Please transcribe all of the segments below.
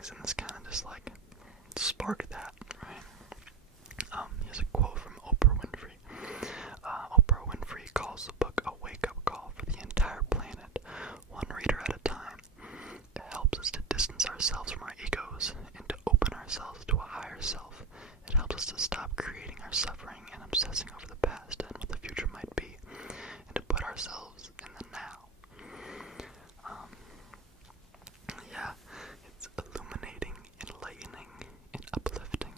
things, and this kind of just like sparked that, right? Here's a quote from Oprah Winfrey. Oprah Winfrey calls the book a wake-up call for the entire planet, one reader at a time. It helps us to distance ourselves from our egos and to open ourselves to a higher self. It helps us to stop creating our suffering and obsessing over the past and what the future might be, and to put ourselves in the now. Yeah, it's illuminating, enlightening, and uplifting.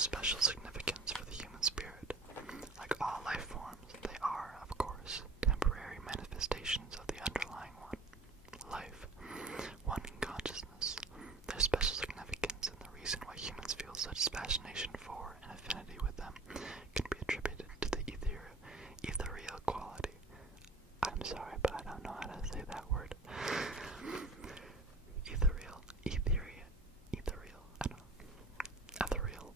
special significance for the human spirit. Like all life forms, they are, of course, temporary manifestations of the underlying one, life, one in consciousness. Their special significance and the reason why humans feel such fascination for and affinity with them can be attributed to the ethereal quality. I'm sorry, but I don't know how to say that word. Ethereal, I don't know. Ethereal.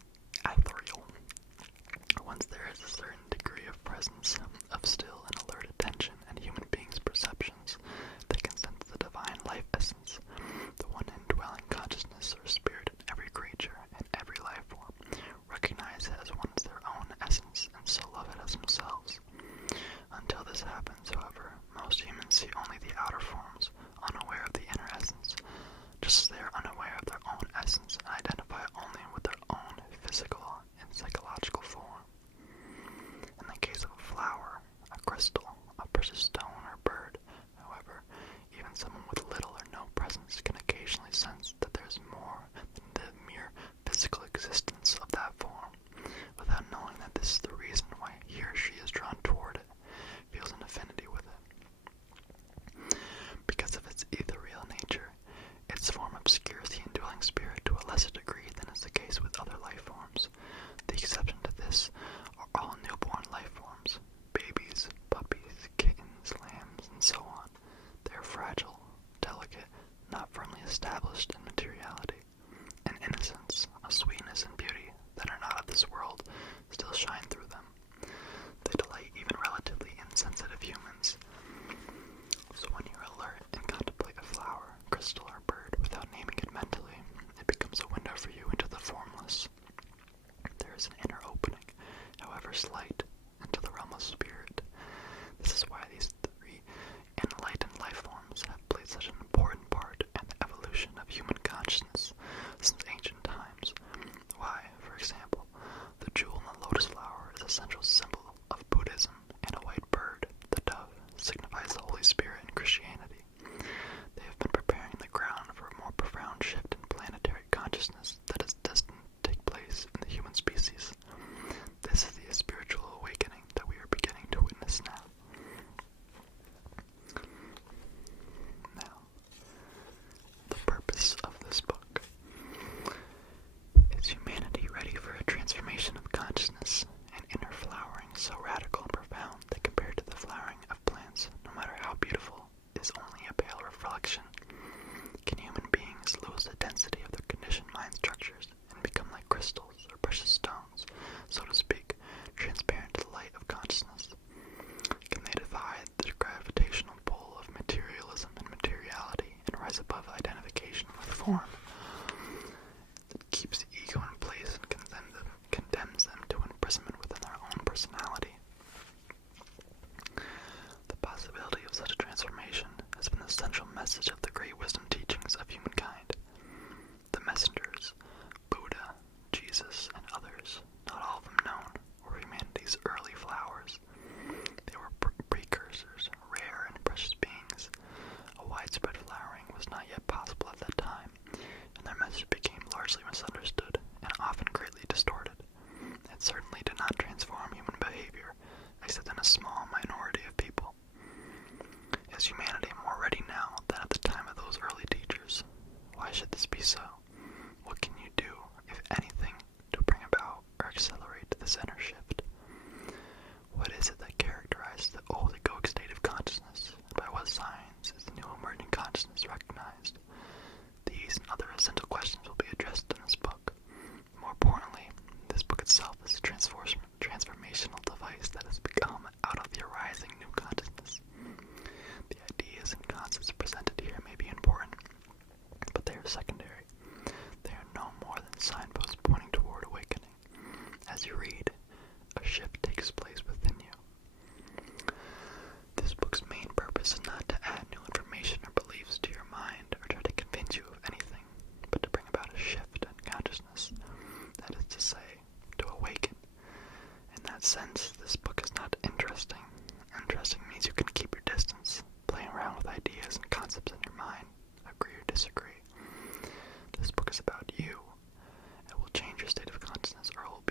Once there is a certain degree of presence, of still and alert attention and human beings' perceptions, they can sense the divine life essence, the one indwelling consciousness or spirit in every creature and every life form, recognize it as one as their own essence and so love it as themselves. Until this happens, however, most humans see only the outer forms, unaware of the inner essence, just as they are unaware of their own essence and identify only with their own physical and psychological form. In the case of a flower, a crystal, a precious stone, or bird, however, even someone with little or no presence can occasionally sense that there is more than the mere physical existence of that form, without knowing that this is the reason why he or she is drawn toward it, feels an affinity with it. Because of its ethereal nature, its form obscures the indwelling spirit to a lesser degree than is the case with other life forms. The exception to this are all newborn life forms, babies, puppies, kittens, lambs, and so on. They are fragile, delicate, not firmly established in materiality. An innocence, a sweetness and beauty that are not of this world still shine through them. They delight even relatively insensitive humans. So when you are alert and contemplate a flower, crystal, or bird without naming it mentally, it becomes a window for you into the formless. There is an inner opening, however slight, into the realm of spirit. This is why these three enlightened life forms have played such an important part in the evolution of human consciousness since ancient times. Why, for example, the jewel in the lotus flower is a central symbol of Buddhism, and a white bird, the dove, signifies the Holy Spirit in Christianity. They have been preparing the ground for a more profound shift in planetary consciousness that is destined to take place in the human species. This is the spiritual awakening that we are beginning to witness now. Now, the purpose of this book. Is humanity ready for a transformation of consciousness, an inner flowering so radical and profound that compared to the flowering of plants, no matter how beautiful, is only a pale reflection? Can human beings lose the density of their conditioned mind structures and become like crystals or precious stones, so to speak, transparent to the light of consciousnness? Can they defy the gravitational pull of materialism and materiality and rise above identification with form that keeps the ego in place and condemns them to imprisonment within their own personality? The possibility of such a transformation has been the central message of the great wisdom teachings of humankind. The messengers, Buddha, Jesus, and others, not all of them known, were humanity's early flowers. They were precursors, rare and precious beings. A widespread flowering was not yet possible at that time, and their message became largely misunderstood and often greatly distorted. It certainly did not transform human behavior, except in a small minority of people. Is humanity more ready now than at the time of those early teachers? Why should this be so? What can you do, if anything, to bring about or accelerate this inner shift? What is it that characterizes the old egoic state of consciousness, and by what signs is the new emerging consciousness recognized? These and other essential questions will be addressed in this book. More importantly, this book itself is a transformational device that has become out of the arising new consciousness. The ideas and concepts presented here may be important, but they are secondary. They are no more than signposts pointing toward awakening. As you read, a shift takes place within you. This book's main purpose is not to add new information or beliefs to your mind or try to convince you of anything, but to bring about a shift in consciousness. That is to say, to awaken. In that sense, this book is not interesting. Interesting means you can keep your distance, playing around with ideas and concepts in your mind, agree or disagree. This book is about you. It will change your state of consciousness or it will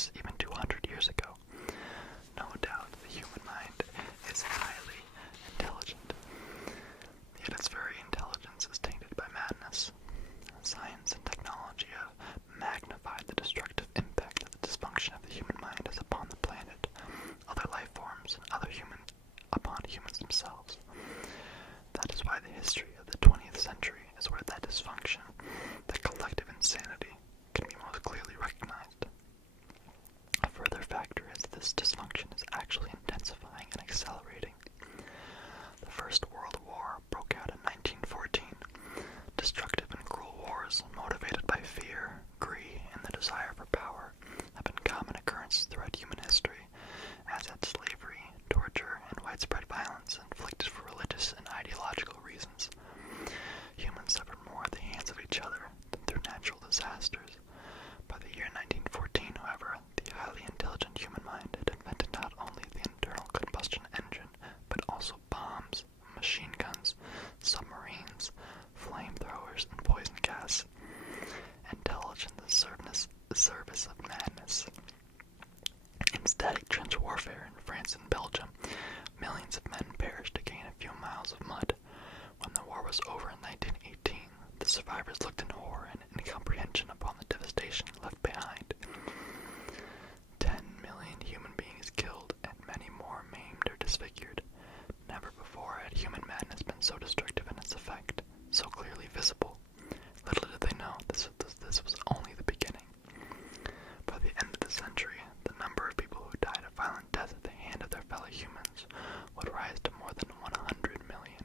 madness even 200 years ago. No doubt the human mind is highly intelligent, yet its very intelligence is tainted by madness. Science and technology have magnified the destructive impact that the dysfunction of the human mind has upon the planet, other life forms, and upon humans themselves. That is why the history of the 20th century is where that dysfunction, that collective insanity, can be most clearly recognized. A further factor is that this dysfunction is actually intensifying and accelerating. The First World War broke out in 1914. Destructive and cruel wars, motivated by fear, greed, and the desire for power, have been common occurrences throughout human history, as had slavery, torture, and widespread violence inflicted for religious and ideological reasons. Humans suffered more at the hands of each other than through natural disasters. By the year 1914, however, the highly intelligent human mind had invented not only the internal combustion engine, but also bombs, machine guns, submarines, flamethrowers, and poison gas. Intelligence is the service of madness. In static trench warfare in France and Belgium, millions of men perished to gain a few miles of mud. When the war was over in 1918, the survivors looked in horror and incomprehension upon the devastation left behind. 10 million human beings killed and many more maimed or disfigured. Never before had human madness been so destructive in its effect, so clearly visible. Little did they know this was only the beginning. By the end of the century, the number of people who died a violent death at the hand of their fellow humans would rise to more than 100 million.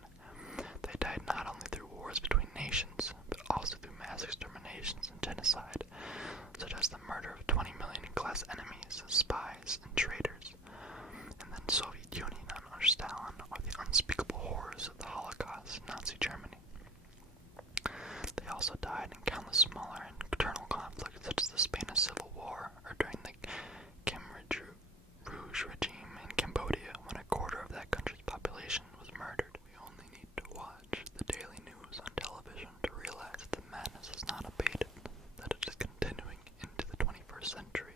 They died not only through wars between nations, but also through mass exterminations and genocide, such as the murder of 20 million class enemies, spies, and traitors, and then Soviet Union under Stalin, or the unspeakable horrors of the Holocaust in Nazi Germany. They also died in countless smaller and internal conflicts, such as the Spanish Civil War, or during the Khmer Rouge regime in Cambodia, when a quarter of that country's population was murdered. We only need to watch the daily news on television to realize that the madness has not abated, that it is continuing into the 21st century.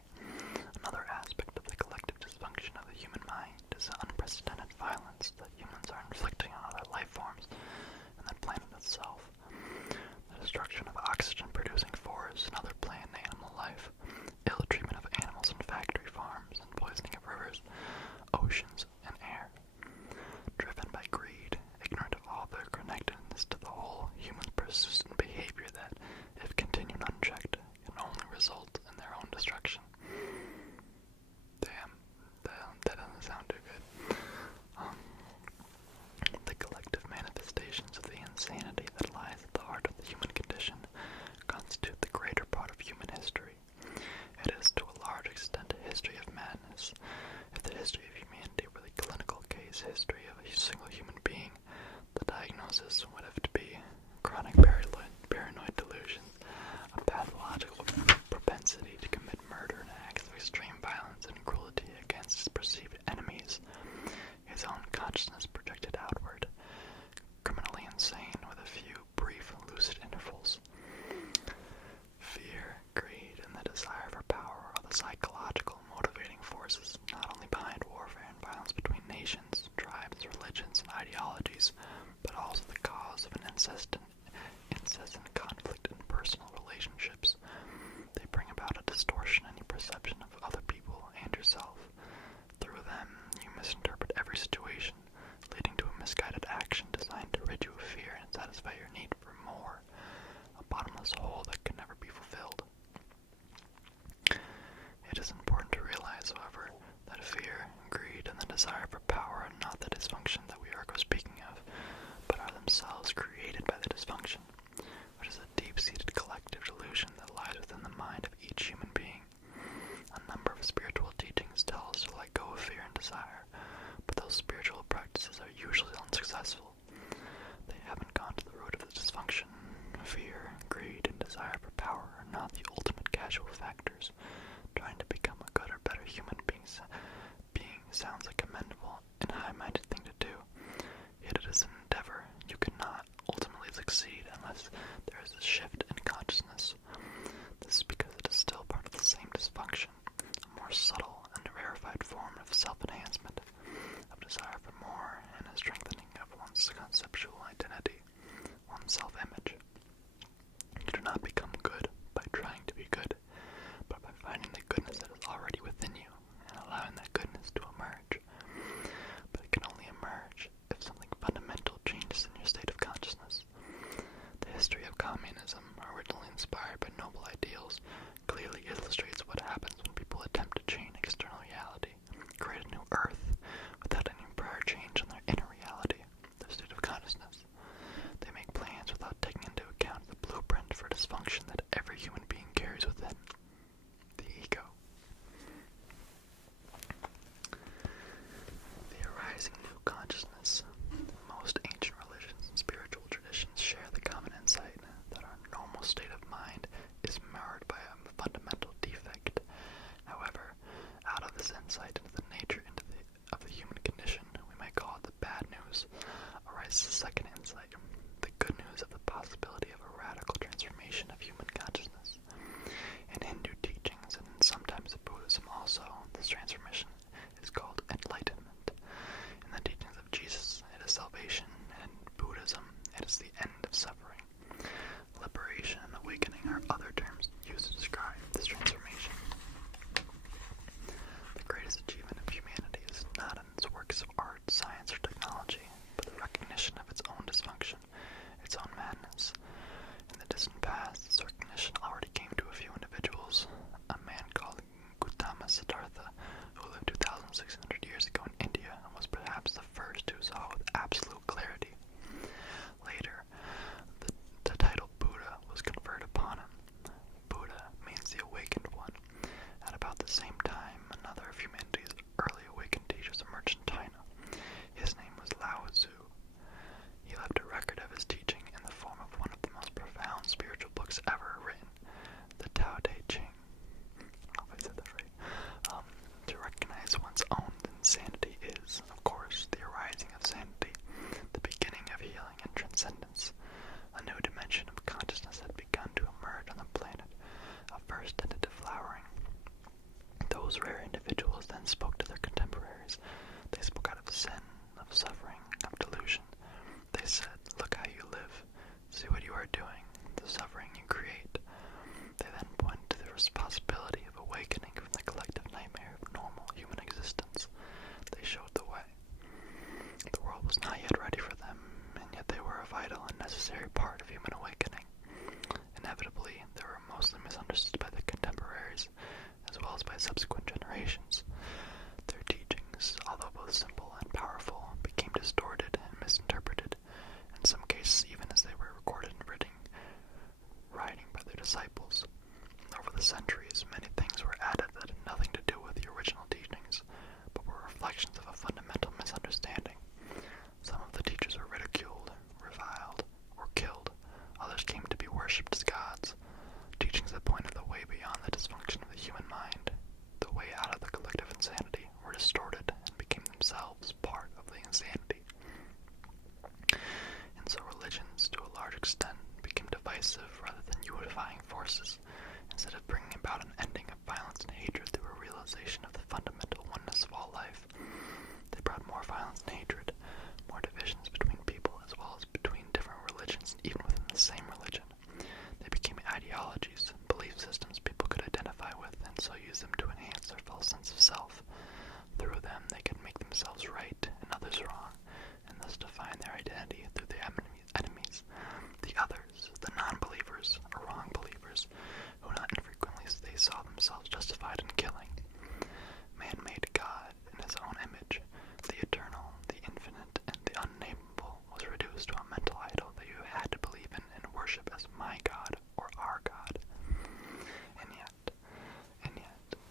Another aspect of the collective dysfunction of the human mind is the unprecedented violence that humans are inflicting on other life forms and the planet itself. The destruction of oxygen-producing forests and other plant and animal life, ill treatment of animals in factory farms, and poisoning of rivers, oceans, and air. Driven by greed, ignorant of all their connectedness to the whole, humans' persistent behavior that, if continued unchecked, can only result in their own destruction. Damn, that doesn't sound too good. The collective manifestations of the insanity that lies at the heart of the human condition constitute the greater part of human history. It is to a large extent a history of madness. If the history of humanity were the clinical case history of a single human being, the diagnosis would have to be chronic paranoid delusions, a pathological propensity to commit murder and acts of extreme violence and cruelty against his perceived enemies, his own consciousness projected outward, criminally insane with a few brief, lucid intervals. Fear, greed, and the desire for power are the psychological motivating forces not only behind warfare and violence between nations, tribes, religions, and ideologies, but also the cause of an incessant conflict in personal relationships. They bring about a distortion in your perception of other people and yourself. Through them, you misinterpret every situation, leading to a misguided action designed to rid you of fear and satisfy your need for more, a bottomless hole that can never be fulfilled. It is important to realize, however, that fear, greed, and the desire for power are not the dysfunction that we are speaking of, but are themselves created by the dysfunction, which is a deep-seated collective delusion that lies within the mind of each human being. A number of spiritual teachings tell us to let go of fear and desire, but those spiritual practices are usually unsuccessful. They haven't gone to the root of the dysfunction. Fear, greed, and desire for power are not the ultimate casual factors. Trying to become a good or better human being sounds a commendable and high-minded thing to do, yet it is an endeavor you cannot ultimately succeed unless there is a shift in consciousness. This is because it is still part of the same dysfunction, a more subtle and rarefied form of self-enhancement, of desire for more, and a strengthening of one's conceptual identity, one's self-image. You do not become good by trying to be good, but by finding the goodness that is already within you and allowing that goodness to emerge. But it can only emerge if something fundamental changes in your state of consciousness. The history of communism, originally inspired by noble ideals, clearly illustrates what happens when people attempt to change external reality, create a new earth, without any prior change on their inner reality, their state of consciousness. They make plans without taking into account the blueprint for dysfunction that every human being carries within, the ego. The arising new consciousness. Most ancient religions and spiritual traditions share the common insight that our normal state of mind is marred by a fundamental defect. However, out of this insight into the nature of the human condition, we might call it the bad news, arises the second insight, the good news of the possibility of a radical transformation of human consciousness. In Hindu teachings, and sometimes in Buddhism also, this transformation is called enlightenment. In the teachings of Jesus, it is salvation, and in Buddhism, it is the end of suffering. Liberation and awakening are other terms used to describe this transformation. The greatest achievement of humanity is not in its works of art, science, or technology, but the recognition of its own dysfunction, its own madness. In the distant past, this recognition already came to a few individuals. A man called Gautama Siddhartha, who lived 2,600 years ago in India, and was perhaps the first who saw with absolute clarity. Later, the title Buddha was conferred upon him. Buddha means the awakened one. At about the same time, another of humanity's early awakened teachers emerged in China. His name was Lao Tzu. He left a record of his teaching in the form of one of the most profound spiritual books ever written, the Tao Te Ching. I don't know if I said that right. To recognize one's own insanity is, of course, the arising of sanity, the beginning of healing and transcendence. A new dimension of consciousness had begun to emerge on the planet, a first tentative flowering. Those rare individuals then spoke to their contemporaries. They spoke out of sin, of suffering, of delusion. They said, "Look how you live. See what you are doing, the suffering you create." They then pointed to the responsibility of awakening from the collective nightmare of normal human existence. They showed the way. The world was not yet ready for them, and yet they were a vital and necessary part of human awakening. Inevitably, they were mostly misunderstood by their contemporaries, as well as by subsequent generations. Their teachings, although both simple and powerful, became distorted and misinterpreted, in some cases even as they were recorded in writing by their disciples. Over the centuries, many things were added that had nothing to do with the original teachings, but were reflections of a fundamental misunderstanding. Some of the teachers were ridiculed, reviled, or killed. Others came to be worshipped as gods. Teachings that pointed the way beyond the dysfunction of the human mind, the way out of the collective insanity, were distorted and became themselves part of the insanity. And so religions, to a large extent, became divisive rather than unifying forces. Instead of bringing about an ending of violence and hatred through a realization of the fundamental oneness of all life, they brought more violence and hatred, more divisions between people as well as between different religions, even within the same religion. They became ideologies, belief systems people could identify with, and so use them to enhance their false sense of self. Through them, they could make themselves right and others wrong, and thus define their identity through their enemies, the others, the non-believers or wrong believers, who not infrequently they saw themselves justified in killing. Man made God in his own image. The eternal, the infinite, and the unnameable was reduced to a mental idol that you had to believe in and worship as my God or our God. And yet,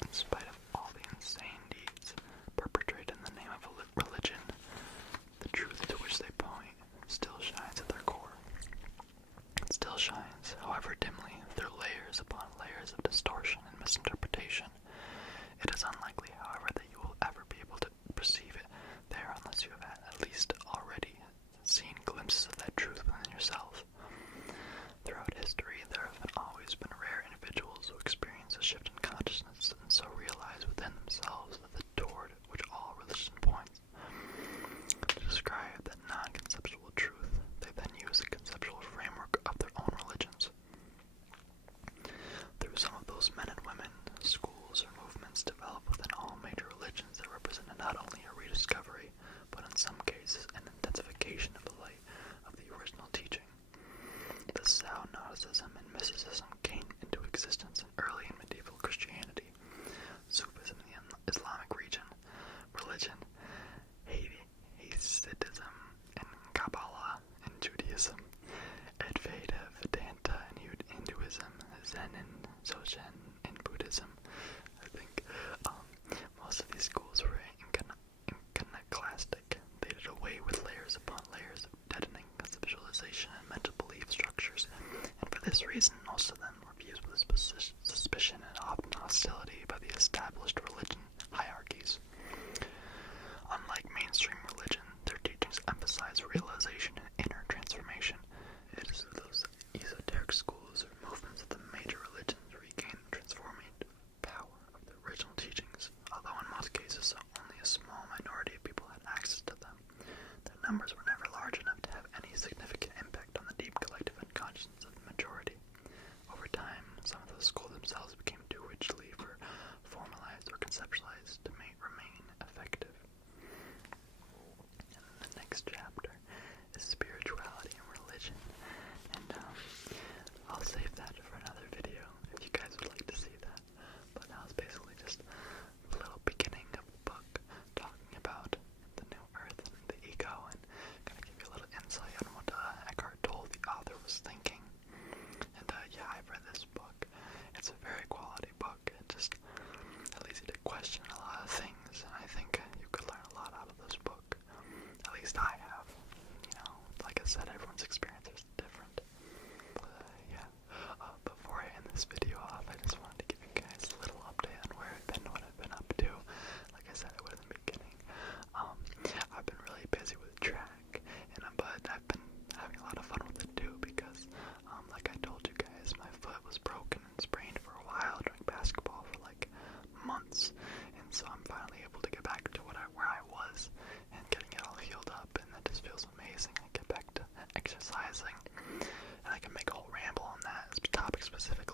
in spite of all the insane deeds perpetrated in the name of religion, conceptualized to remain effective. And the next chapter is spirituality and religion, and I'll save that for another video if you guys would like to see that. But that was basically just a little beginning of the book, talking about the new earth and the ego, and kind of give you a little insight on what Eckhart Tolle, the author, was thinking. And yeah, I've read this book. It's a very quality book. It just leads you to question a lot of things, and I think you could learn a lot out of this book. At least I have. You know, like I said, everyone's experience is different. Yeah. Before I end this video off, I just wanted to give you guys a little update on where I've been, what I've been up to. Like I said, I would in the beginning. I've been really busy with track, but I've been having a lot of fun with it too, because like I told you guys, my foot was broken and sprained for a while during basketball for like months, and so I'm finally able to get back to where I was and getting it all healed up, and that just feels amazing. I get back to exercising, and I can make a whole ramble on that topic specifically